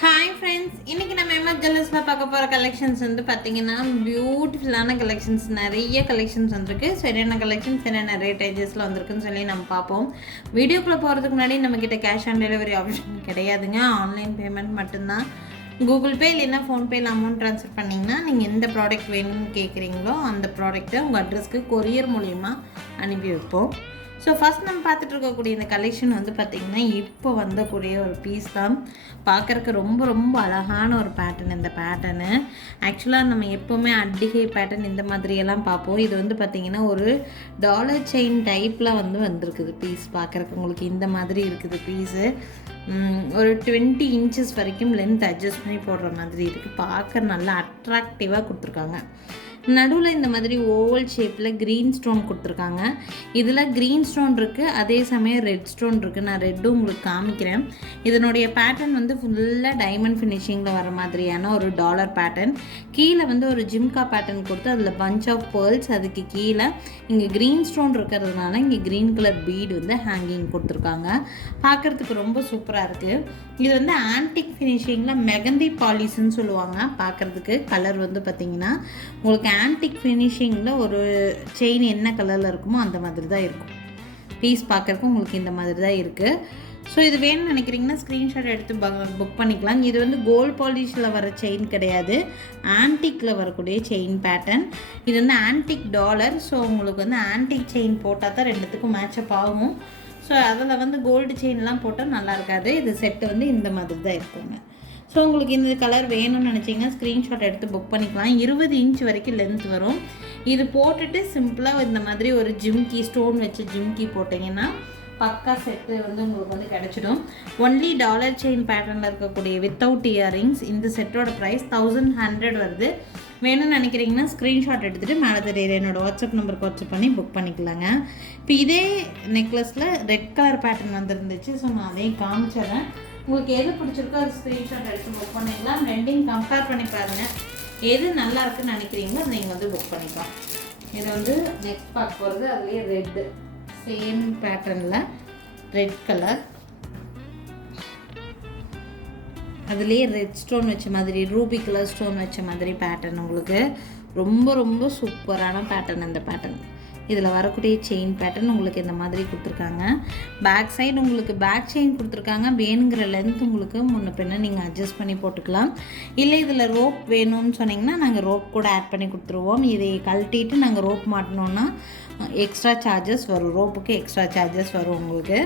Hi friends இன்றைக்கி நம்ம MS ஜுவல்லர்ஸில் பார்க்க போகிற கலெக்ஷன்ஸ் வந்து பார்த்தீங்கன்னா பியூட்டிஃபுல்லான கலெக்ஷன்ஸ் நிறைய கலெக்ஷன்ஸ் வந்திருக்கு. ஸோ என்னென்ன கலெக்ஷன்ஸ் என்னென்ன ரேட் ஏஜஸில் வந்திருக்குன்னு சொல்லி நம்ம பார்ப்போம். வீடியோக்குள்ளே போகிறதுக்கு முன்னாடி நம்மக்கிட்ட கேஷ் ஆன் டெலிவரி ஆப்ஷன் கிடையாதுங்க. ஆன்லைன் பேமெண்ட் மட்டும்தான். கூகுள் பே இல்லைன்னா ஃபோன்பேயில் அமௌண்ட் ட்ரான்ஸ்ஃபர் பண்ணிங்கன்னா நீங்கள் எந்த ப்ராடக்ட் வேணும்னு கேட்குறீங்களோ அந்த ப்ராடக்ட்டை உங்கள் அட்ரஸ்க்கு கொரியர் மூலிமா அனுப்பி வைப்போம். ஸோ ஃபஸ்ட் நம்ம பார்த்துட்டு இருக்கக்கூடிய இந்த கலெக்ஷன் வந்து பார்த்திங்கன்னா இப்போ வந்தக்கூடிய ஒரு பீஸ் தான். பார்க்குறக்கு ரொம்ப ரொம்ப அழகான ஒரு பேட்டர்ன் இந்த பேட்டர்னு ஆக்சுவலாக நம்ம எப்போவுமே அட்டிகை பேட்டர்ன் இந்த மாதிரியெல்லாம் பார்ப்போம். இது வந்து பார்த்திங்கன்னா ஒரு டாலர் செயின் டைப்பில் வந்து வந்திருக்குது பீஸ் பார்க்குறக்கு உங்களுக்கு இந்த மாதிரி இருக்குது பீஸு ஒரு டுவெண்ட்டி இன்ச்சஸ் வரைக்கும் லென்த் அட்ஜஸ்ட் பண்ணி போடுற மாதிரி இருக்குது பார்க்க நல்லா அட்ராக்டிவாக கொடுத்துருக்காங்க. நடுவில் இந்த மாதிரி ஓவல் ஷேப்பில் க்ரீன் ஸ்டோன் கொடுத்துருக்காங்க. இதில் க்ரீன் ஸ்டோன் இருக்குது அதே சமயம் ரெட் ஸ்டோன் இருக்குது நான் ரெட்டும் உங்களுக்கு காமிக்கிறேன். இதனுடைய பேட்டர்ன் வந்து ஃபுல்லாக டைமண்ட் ஃபினிஷிங்கில் வர மாதிரியான ஒரு டாலர் பேட்டர்ன் கீழே வந்து ஒரு ஜிம்கா பேட்டர்ன் கொடுத்து அதில் பஞ்ச் ஆஃப் பேர்ல்ஸ் அதுக்கு கீழே இங்கே க்ரீன் ஸ்டோன் இருக்கிறதுனால இங்கே க்ரீன் கலர் பீடு வந்து ஹேங்கிங் கொடுத்துருக்காங்க. பார்க்குறதுக்கு ரொம்ப சூப்பராக இருக்குது இது வந்து ஆன்டிக் ஃபினிஷிங்கில் மெகந்தி பாலிஸ்ன்னு சொல்லுவாங்க. பார்க்குறதுக்கு கலர் வந்து பார்த்திங்கன்னா உங்களுக்கு ஆன்டிக் ஃபினிஷிங்கில் ஒரு செயின் என்ன கலரில் இருக்குமோ அந்த மாதிரி தான் இருக்கும். பீஸ் பார்க்குறக்கு உங்களுக்கு இந்த மாதிரி தான் இருக்குது ஸோ இது வேணும்னு நினைக்கிறீங்கன்னா ஸ்க்ரீன்ஷாட் எடுத்து புக் பண்ணிக்கலாம். இது வந்து கோல்ட் பாலிஷில் வர செயின் கிடையாது. ஆன்டிக்கில் வரக்கூடிய செயின் பேட்டர்ன் இது வந்து ஆன்டிக் டாலர் ஸோ உங்களுக்கு வந்து ஆன்டிக் செயின் போட்டால் தான் ரெண்டுத்துக்கும் மேட்சப் ஆகும். ஸோ அதில் வந்து கோல்டு செயின்லாம் போட்டால் நல்லா இருக்காது. இது செட்டு வந்து இந்த மாதிரி தான் இருக்குங்க. ஸோ உங்களுக்கு இந்த கலர் வேணும்னு நினச்சிங்கன்னா ஸ்க்ரீன்ஷாட் எடுத்து புக் பண்ணிக்கலாம். இருபது இன்ச் வரைக்கும் லென்த் வரும். இது போட்டுட்டு சிம்பிளாக இந்த மாதிரி ஒரு ஜிம்கி ஸ்டோன் வச்சு ஜிம்கி போட்டிங்கன்னா பக்கா செட்டு வந்து உங்களுக்கு வந்து கிடச்சிடும். ஒன்லி டாலர் செயின் பேட்டர்னில் இருக்கக்கூடிய வித்தவுட் இயரிங்ஸ் இந்த செட்டோட ப்ரைஸ் தௌசண்ட் ஹண்ட்ரட் வருது. வேணும்னு நினைக்கிறீங்கன்னா ஸ்க்ரீன்ஷாட் எடுத்துகிட்டு மேலே தெரியுற என்னோடய வாட்ஸ்அப் நம்பருக்கு வாட்ஸ்அப் பண்ணி புக் பண்ணிக்கலாங்க. இப்போ இதே நெக்லஸில் ரெட் கலர் பேட்டர்ன் வந்துருந்துச்சு. ஸோ நான் அதையும் காமிச்சிடுறேன். உங்களுக்கு எது பிடிச்சிருக்கோ அது ஸ்க்ரீன்ஷாட் எடுத்து புக் பண்ணிக்கலாம் ரெண்டையும் கம்பேர் பண்ணி பாருங்கள் எது நல்லா இருக்குன்னு நினைக்கிறீங்களோ அதை நீங்கள் வந்து புக் பண்ணிக்கலாம். இது வந்து நெக்ஸ்ட் பார்க்க போகிறது அதுலேயே ரெட்டு சேம் பேட்டர்னில் ரெட் கலர் அதுலேயே ரெட் ஸ்டோன் வச்ச மாதிரி ரூபி கலர் ஸ்டோன் வச்ச மாதிரி பேட்டர்ன் உங்களுக்கு. ரொம்ப ரொம்ப சூப்பரான பேட்டர்ன் அந்த பேட்டர்ன் இதில் வரக்கூடிய செயின் பேட்டர்ன் உங்களுக்கு இந்த மாதிரி கொடுத்துருக்காங்க. பேக் சைடு உங்களுக்கு பேக் செயின் கொடுத்துருக்காங்க. வேணுங்கிற லென்த் உங்களுக்கு முன்ன பின்ன நீங்கள் அட்ஜஸ்ட் பண்ணி போட்டுக்கலாம். இல்லை இதில் ரோப் வேணும்னு சொன்னிங்கன்னா நாங்கள் ரோப் கூட ஆட் பண்ணி கொடுத்துருவோம். இதை கழட்டிட்டு நாங்கள் ரோப் மாட்டினோன்னா எக்ஸ்ட்ரா சார்ஜஸ் வரும். ரோப்புக்கு எக்ஸ்ட்ரா சார்ஜஸ் வரும் உங்களுக்கு.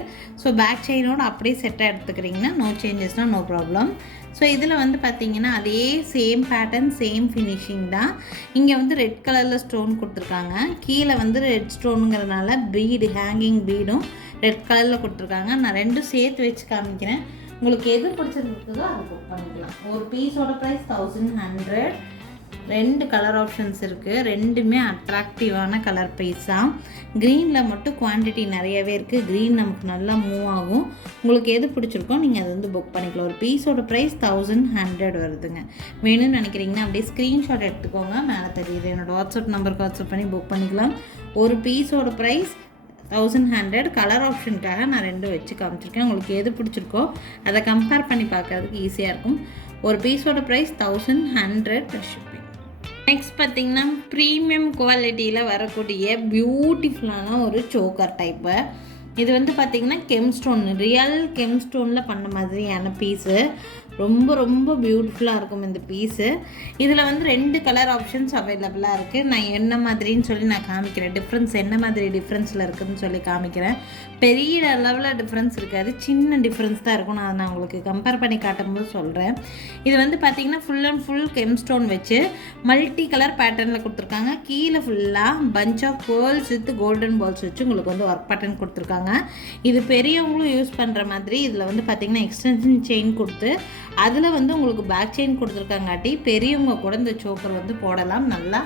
ஸோ பேக் செயினோடு அப்படியே செட்டாக எடுத்துக்கிறீங்கன்னா நோ சேஞ்சஸ்னால் நோ ப்ராப்ளம் ஸோ இதில் வந்து பார்த்தீங்கன்னா அதே சேம் பேட்டர்ன் சேம் ஃபினிஷிங் தான். இங்கே வந்து ரெட் கலரில் ஸ்டோன் கொடுத்துருக்காங்க. கீழே வந்து ரெட் ஸ்டோனுங்கிறதுனால பீடு ஹேங்கிங் பீடும் ரெட் கலரில் கொடுத்துருக்காங்க. நான் ரெண்டும் சேர்த்து வச்சு காமிக்கிறேன். உங்களுக்கு எது பிடிச்சிருக்குதோ அதை புக் பண்ணிக்கலாம். ஒரு பீஸோட ப்ரைஸ் தௌசண்ட் ஹண்ட்ரட் ரெண்டு கலர் ஆப்ஷன்ஸ் இருக்குது ரெண்டுமே அட்ராக்டிவான கலர் பீஸாக க்ரீனில் மட்டும் குவான்டிட்டி நிறையவே இருக்குது க்ரீன் நமக்கு நல்லா மூவ் ஆகும். உங்களுக்கு எது பிடிச்சிருக்கோ நீங்கள் அதை வந்து புக் பண்ணிக்கலாம். ஒரு பீஸோட ப்ரைஸ் தௌசண்ட் ஹண்ட்ரட் வருதுங்க. வேணும்னு நினைக்கிறீங்கன்னா அப்படியே ஸ்க்ரீன்ஷாட் எடுத்துக்கோங்க. மேலே தெரியுது என்னோடய வாட்ஸ்அப் நம்பருக்கு வாட்ஸ்அப் பண்ணி புக் பண்ணிக்கலாம். ஒரு பீஸோட ப்ரைஸ் தௌசண்ட் ஹண்ட்ரட் கலர் ஆப்ஷனுக்காக நான் ரெண்டும் வச்சு காமிச்சிருக்கேன். உங்களுக்கு எது பிடிச்சிருக்கோ அதை கம்பேர் பண்ணி பார்க்கறதுக்கு ஈஸியாக இருக்கும். ஒரு பீஸோட price thousand hundred shipping next பார்த்தீங்கன்னா ப்ரீமியம் குவாலிட்டியில் வரக்கூடிய பியூட்டிஃபுல்லான ஒரு சோக்கர் டைப்பு இது வந்து பார்த்திங்கன்னா கெம்ஸ்டோன் ரியல் கெம்ஸ்டோனில் பண்ண மாதிரியான பீஸு ரொம்ப ரொம்ப பியூட்டிஃபுல்லாக இருக்கும் இந்த பீஸு இதில் வந்து ரெண்டு கலர் ஆப்ஷன்ஸ் அவைலபிளாக இருக்குது நான் என்ன மாதிரின்னு சொல்லி நான் காமிக்கிறேன். டிஃப்ரென்ஸ் என்ன மாதிரி டிஃப்ரென்ஸில் இருக்குதுன்னு சொல்லி காமிக்கிறேன். பெரிய லெவலில் டிஃப்ரென்ஸ் இருக்காது. சின்ன டிஃப்ரென்ஸ் தான் இருக்கும். நான் நான் உங்களுக்கு கம்பேர் பண்ணி காட்டும்போது சொல்கிறேன் இது வந்து பார்த்திங்கன்னா ஃபுல் அண்ட் ஃபுல் கெம்ஸ்டோன் வச்சு மல்டி கலர் பேட்டர்னில் கொடுத்துருக்காங்க. கீழே ஃபுல்லாக bunch of pearls with golden balls வச்சு உங்களுக்கு வந்து ஒர்க் பேட்டர்ன் கொடுத்துருக்காங்க. இது பெரியவங்களும் யூஸ் பண்ணுற மாதிரி இதில் வந்து பார்த்திங்கன்னா எக்ஸ்டென்ஷன் செயின் கொடுத்து அதில் வந்து உங்களுக்கு பேக் செயின் கொடுத்துருக்காங்காட்டி பெரியவங்க கூட இந்த சோக்கர் வந்து போடலாம். நல்லா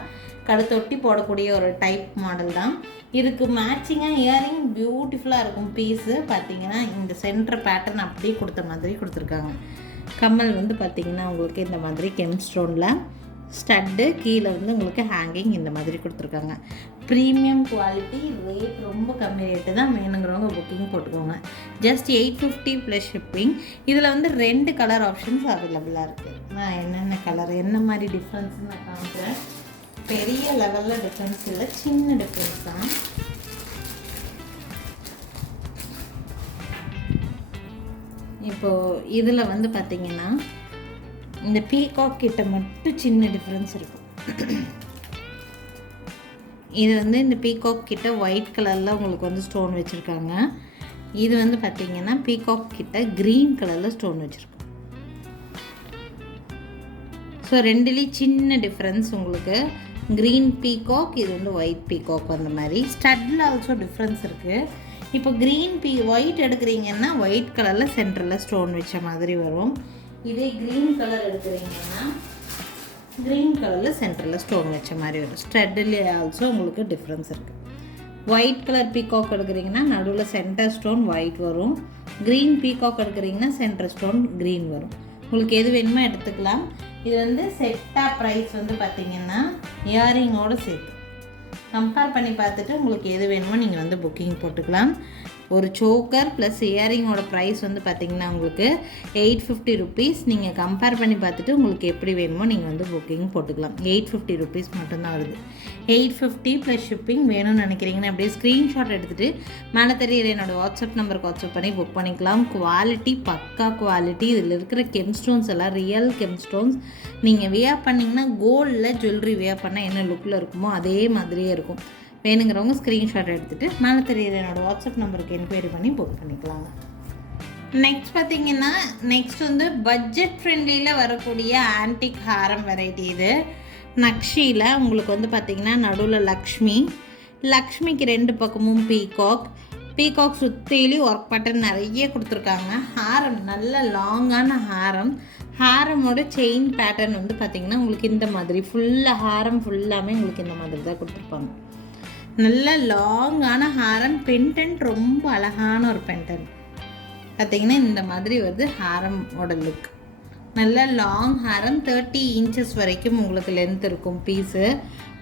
கழுத்தொட்டி போடக்கூடிய ஒரு டைப் மாடல் தான். இதுக்கு மேட்சிங்காக இயரிங் பியூட்டிஃபுல்லாக இருக்கும் பீஸு பார்த்தீங்கன்னா இந்த சென்டர் பேட்டர்ன் அப்படியே கொடுத்த மாதிரி கொடுத்துருக்காங்க. கம்மல் வந்து பார்த்திங்கன்னா உங்களுக்கு இந்த மாதிரி கெம் ஸ்டோனில் ஸ்டட்டு கீழே வந்து உங்களுக்கு ஹேங்கிங் இந்த மாதிரி கொடுத்துருக்காங்க. ப்ரீமியம் குவாலிட்டி ரேட் ரொம்ப கம்மி ரேட்டு தான் வேணுங்கிறவங்க புக்கிங் போட்டுக்கோங்க. Just eight fifty plus shipping இதில் வந்து ரெண்டு கலர் ஆப்ஷன்ஸ் அவைலபிளாக இருக்குது நான் என்னென்ன கலர் என்ன மாதிரி டிஃப்ரென்ஸ்னு நான் காமிக்கிறேன். பெரிய லெவலில் டிஃப்ரென்ஸ் இல்லை சின்ன டிஃப்ரென்ஸ் தான். இப்போது இதில் வந்து பார்த்திங்கன்னா இந்த பீகாக் கிட்ட மட்டும் சின்ன டிஃப்ரென்ஸ் இருக்கும். இது வந்து இந்த பீகாக் கிட்ட ஒயிட் கலரில் உங்களுக்கு வந்து ஸ்டோன் வச்சுருக்காங்க. இது வந்து பார்த்திங்கன்னா பீகாக் கிட்ட க்ரீன் கலரில் ஸ்டோன் வச்சுருக்கோம். ஸோ ரெண்டுலேயும் சின்ன டிஃப்ரென்ஸ் உங்களுக்கு. க்ரீன் பீகாக் இது வந்து ஒயிட் பீகாக் அந்த மாதிரி. ஸ்டட்டில் ஆல்சோ டிஃப்ரென்ஸ் இருக்குது இப்போ க்ரீன் பீ ஒயிட் எடுக்கிறீங்கன்னா ஒயிட் கலரில் சென்டரில் ஸ்டோன் வச்ச மாதிரி வரும். இதே க்ரீன் கலர் எடுக்கிறீங்கன்னா க்ரீன் கலரில் சென்டரில் ஸ்டோன் வச்ச மாதிரி வரும். ஸ்ட்ரெட்லேயே ஆல்சோ உங்களுக்கு டிஃப்ரென்ஸ் இருக்குது ஒயிட் கலர் பீகாக் எடுக்கிறீங்கன்னா நடுவில் சென்டர் ஸ்டோன் ஒயிட் வரும். க்ரீன் பீகாக் எடுக்கிறீங்கன்னா சென்டர் ஸ்டோன் க்ரீன் வரும். உங்களுக்கு எது வேணுமோ எடுத்துக்கலாம். இது வந்து செட்டாக ப்ரைஸ் வந்து பார்த்தீங்கன்னா இயரிங்கோடு சேர்த்து. கம்பேர் பண்ணி பார்த்துட்டு உங்களுக்கு எது வேணுமோ நீங்கள் வந்து புக்கிங் போட்டுக்கலாம். ஒரு சோக்கர் ப்ளஸ் இயரிங்கோட ப்ரைஸ் வந்து பார்த்திங்கன்னா உங்களுக்கு எயிட் ஃபிஃப்டி ருபீஸ் நீங்கள் கம்பேர் பண்ணி பார்த்துட்டு உங்களுக்கு எப்படி வேணுமோ நீங்கள் வந்து புக்கிங் போட்டுக்கலாம். எயிட் ஃபிஃப்டி ருபீஸ் மட்டும்தான் வருது. எயிட் ஃபிஃப்டி ப்ளஸ் ஷிப்பிங் வேணும்னு நினைக்கிறீங்கன்னா அப்படியே ஸ்க்ரீன்ஷாட் எடுத்துகிட்டு மேலே தெரியுற என்னோடய வாட்ஸ்அப் நம்பருக்கு வாட்ஸ்அப் பண்ணி புக் பண்ணிக்கலாம். குவாலிட்டி பக்கா குவாலிட்டி இதில் இருக்கிற கெம்ஸ்டோன்ஸ் எல்லாம் ரியல் கெம்ஸ்டோன்ஸ் நீங்கள் வியா பண்ணிங்கன்னா கோல்டில் ஜுவல்லரி வியா பண்ணால் என்ன லுக்கில் இருக்குமோ அதே மாதிரியே இருக்கும். வேணுங்கிறவங்க ஸ்க்ரீன்ஷாட் எடுத்துகிட்டு மேலே தெரியுற என்னோடய வாட்ஸ்அப் நம்பருக்கு என்கொயரி பண்ணி புக் பண்ணிக்கலாங்க. நெக்ஸ்ட் பார்த்தீங்கன்னா நெக்ஸ்ட் வந்து பட்ஜெட் ஃப்ரெண்ட்லியில் வரக்கூடிய ஆன்டிக் ஹாரம் வெரைட்டி இது. நக்ஷியில் உங்களுக்கு வந்து பார்த்திங்கன்னா நடுவில் லக்ஷ்மி. லக்ஷ்மிக்கு ரெண்டு பக்கமும் பீகாக் பீகாக் சுற்றிலையும் ஒர்க் பட்டன் நிறைய கொடுத்துருக்காங்க. ஹாரம் நல்ல லாங்கான ஹாரம் ஹாரமோட செயின் பேட்டர்ன் வந்து பார்த்திங்கன்னா உங்களுக்கு இந்த மாதிரி ஃபுல்லாக ஹாரம் ஃபுல்லாமே உங்களுக்கு இந்த மாதிரி தான் கொடுத்துருப்பாங்க. நல்ல லாங்கான ஹாரம் பென்டன்ட் ரொம்ப அழகான ஒரு பென்டன்ட் பார்த்தீங்கன்னா இந்த மாதிரி வருது ஹாரமோட லுக் நல்ல லாங் ஹாரம் தேர்ட்டி இன்ச்சஸ் வரைக்கும் உங்களுக்கு லென்த் இருக்கும் பீஸு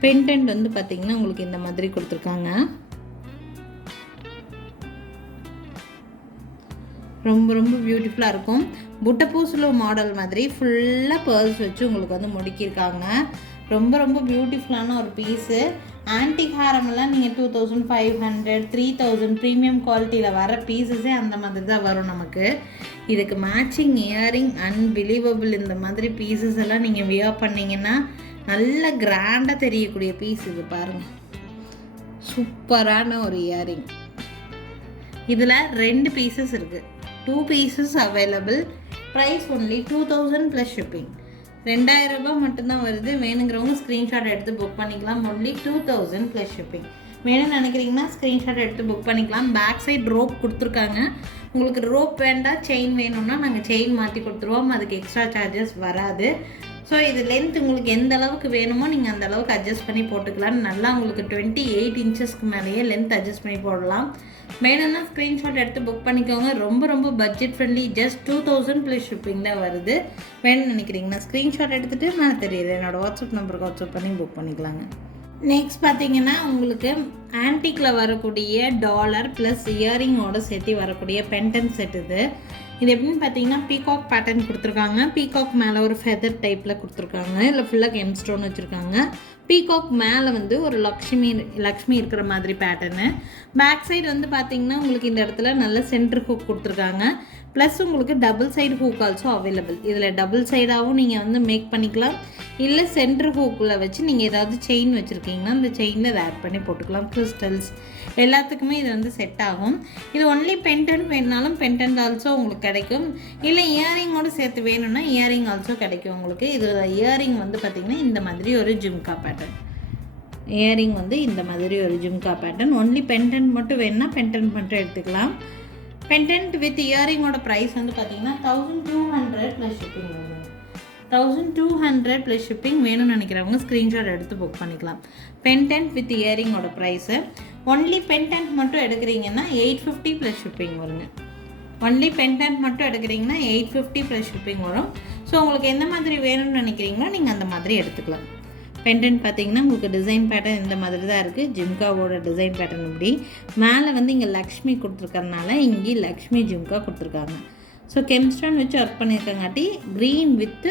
பென்டென்ட் வந்து பார்த்திங்கன்னா உங்களுக்கு இந்த மாதிரி கொடுத்துருக்காங்க. ரொம்ப ரொம்ப பியூட்டிஃபுல்லாக இருக்கும். புட்டப்பூசுலோ மாடல் மாதிரி ஃபுல்லாக பேர்ஸ் வச்சு உங்களுக்கு வந்து முடுக்கியிருக்காங்க. ரொம்ப ரொம்ப பியூட்டிஃபுல்லான ஒரு பீஸு ஆன்டிக் ஹாரமெல்லாம் நீங்கள் two thousand five hundred three thousand premium குவாலிட்டியில் வர பீசஸே அந்த மாதிரி தான் வரும் நமக்கு. இதுக்கு மேட்சிங் இயரிங் அன்பிலீவபிள் இந்த மாதிரி பீசஸ் எல்லாம் நீங்கள் வியர் பண்ணிங்கன்னா நல்ல கிராண்டாக தெரியக்கூடிய பீஸ் இது பாருங்கள் சூப்பரான ஒரு இயரிங் இதில் ரெண்டு பீசஸ் இருக்குது two pieces available price only two thousand plus shipping ரெண்டாயிரம் ரூபாய் மட்டும்தான் வருது. வேணுங்கிறவங்க ஸ்க்ரீன்ஷாட் எடுத்து புக் பண்ணிக்கலாம். Only two thousand plus shipping வேணும்னு நினைக்கிறீங்கன்னா ஸ்க்ரீன்ஷாட் எடுத்து புக் பண்ணிக்கலாம். பேக் சைட் ரோப் கொடுத்துருக்காங்க. உங்களுக்கு ரோப் வேண்டாம் செயின் வேணும்னா நாங்கள் செயின் மாற்றி கொடுத்துருவோம். அதுக்கு எக்ஸ்ட்ரா சார்ஜஸ் வராது. ஸோ இது லென்த் உங்களுக்கு எந்த அளவுக்கு வேணுமோ நீங்கள் அந்த அளவுக்கு அட்ஜஸ்ட் பண்ணி போட்டுக்கலாம். நல்லா உங்களுக்கு டுவெண்ட்டி எயிட் இன்ச்சஸ்க்கு மேலேயே லென்த் அட்ஜஸ்ட் பண்ணி போடலாம். வேணும்னா ஸ்க்ரீன்ஷாட் எடுத்து புக் பண்ணிக்கோங்க. ரொம்ப ரொம்ப budget friendly just two thousand plus shipping தான் வருது. வேணும்னு நினைக்கிறீங்கன்னா ஸ்க்ரீன்ஷாட் எடுத்துகிட்டு நான் தெரியுது என்னோடய வாட்ஸ்அப் நம்பருக்கு வாட்ஸ்அப் பண்ணி புக் பண்ணிக்கலாங்க. நெக்ஸ்ட் பார்த்தீங்கன்னா உங்களுக்கு ஆன்டிக்கில் வரக்கூடிய டாலர் ப்ளஸ் இயரிங்கோட சேர்த்து வரக்கூடிய பென்டன் செட் இது. இது எப்படின்னு பார்த்தீங்கன்னா பீகாக் பேட்டர்ன் கொடுத்துருக்காங்க. பீகாக் மேலே ஒரு ஃபெதர் டைப்பில் கொடுத்துருக்காங்க. இல்லை ஃபுல்லாக கெம் ஸ்டோன் வச்சுருக்காங்க. பீகாக் மேலே வந்து ஒரு லக்ஷ்மி லக்ஷ்மி இருக்கிற மாதிரி பேட்டர்னு பேக் சைடு வந்து பார்த்தீங்கன்னா உங்களுக்கு இந்த இடத்துல நல்ல சென்டர் ஹூக் கொடுத்துருக்காங்க. ப்ளஸ் உங்களுக்கு double side hook also available இதில் டபுள் சைடாகவும் நீங்கள் வந்து மேக் பண்ணிக்கலாம். இல்லை சென்டர் ஹூக்கில் வச்சு நீங்கள் ஏதாவது செயின் வச்சுருக்கீங்கன்னா அந்த செயினில் ஆட் பண்ணி போட்டுக்கலாம். கிறிஸ்டல்ஸ் எல்லாத்துக்குமே இது வந்து செட் ஆகும். இது ஒன்லி பென்டன்ட் வேணுனாலும் பென்டன்ட் ஆல்சோ உங்களுக்கு கிடைக்கும். இல்லை இயரிங்கோடு சேர்த்து வேணும்னா இயரிங் ஆல்சோ கிடைக்கும் உங்களுக்கு. இது இயரிங் வந்து பார்த்திங்கன்னா இந்த மாதிரி ஒரு ஜிம்கா பேட்டர்ன் இயரிங் வந்து இந்த மாதிரி ஒரு ஜிம்கா பேட்டர்ன் ஒன்லி பென்டன்ட் மட்டும் வேணுன்னா பென்டன்ட் மட்டும் எடுத்துக்கலாம். பென்டென்ட் வித் இயரிங்கோட ப்ரைஸ் வந்து பார்த்தீங்கன்னா thousand two hundred plus shipping வரும் thousand two hundred plus shipping வேணும்னு நினைக்கிறவங்க ஸ்க்ரீன்ஷாட் எடுத்து புக் பண்ணிக்கலாம். பென்டென்ட் வித் இயரிங்கோட ப்ரைஸு ஒன்லி பென்டென்ட் மட்டும் எடுக்கிறீங்கன்னா எயிட் ஃபிஃப்டி ப்ளஸ் ஷிப்பிங் வருங்க. ஒன்லி பென்டென்ட் மட்டும் எடுக்கிறீங்கன்னா எயிட் ஃபிஃப்டி ப்ளஸ் ஷிப்பிங் வரும். ஸோ உங்களுக்கு எந்த மாதிரி வேணும்னு நினைக்கிறீங்களோ நீங்கள் அந்த மாதிரி எடுத்துக்கலாம். பெண்டன்ட் பார்த்தீங்கன்னா உங்களுக்கு டிசைன் பேட்டர்ன் இந்த மாதிரி தான் இருக்குது ஜிம்காவோட டிசைன் பேட்டர்ன் இப்படி. மேலே வந்து இங்கே லக்ஷ்மி கொடுத்துருக்கறனால இங்கே லக்ஷ்மி ஜிம்கா கொடுத்துருக்காங்க. ஸோ கெம்ஸ்டோன் வச்சு ஒர்க் பண்ணியிருக்கங்காட்டி க்ரீன் வித்து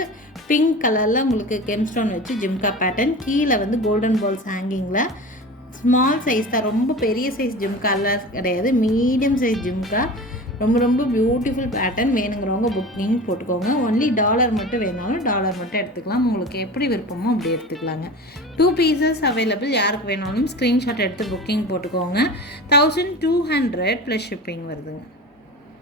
பிங்க் கலரில் உங்களுக்கு கெம்ஸ்டோன் வச்சு ஜிம்கா பேட்டர்ன் கீழே வந்து கோல்டன் பால்ஸ் ஹேங்கிங்கில் ஸ்மால் சைஸ் தான் ரொம்ப பெரிய சைஸ் ஜிம்காலாம் கிடையாது. Medium size jhumka. ரொம்ப ரொம்ப பியூட்டிஃபுல் பேட்டர்ன் வேணுங்கிறவங்க புக்கிங் போட்டுக்கோங்க. ஒன்லி டாலர் மட்டும் வேணாலும் டாலர் மட்டும் எடுத்துக்கலாம். உங்களுக்கு எப்படி விருப்பமோ அப்படி எடுத்துக்கலாங்க. டூ பீசஸ் அவைலபிள் யாருக்கு வேணாலும் ஸ்க்ரீன்ஷாட் எடுத்து புக்கிங் போட்டுக்கோங்க. Thousand two hundred plus shipping வருதுங்க.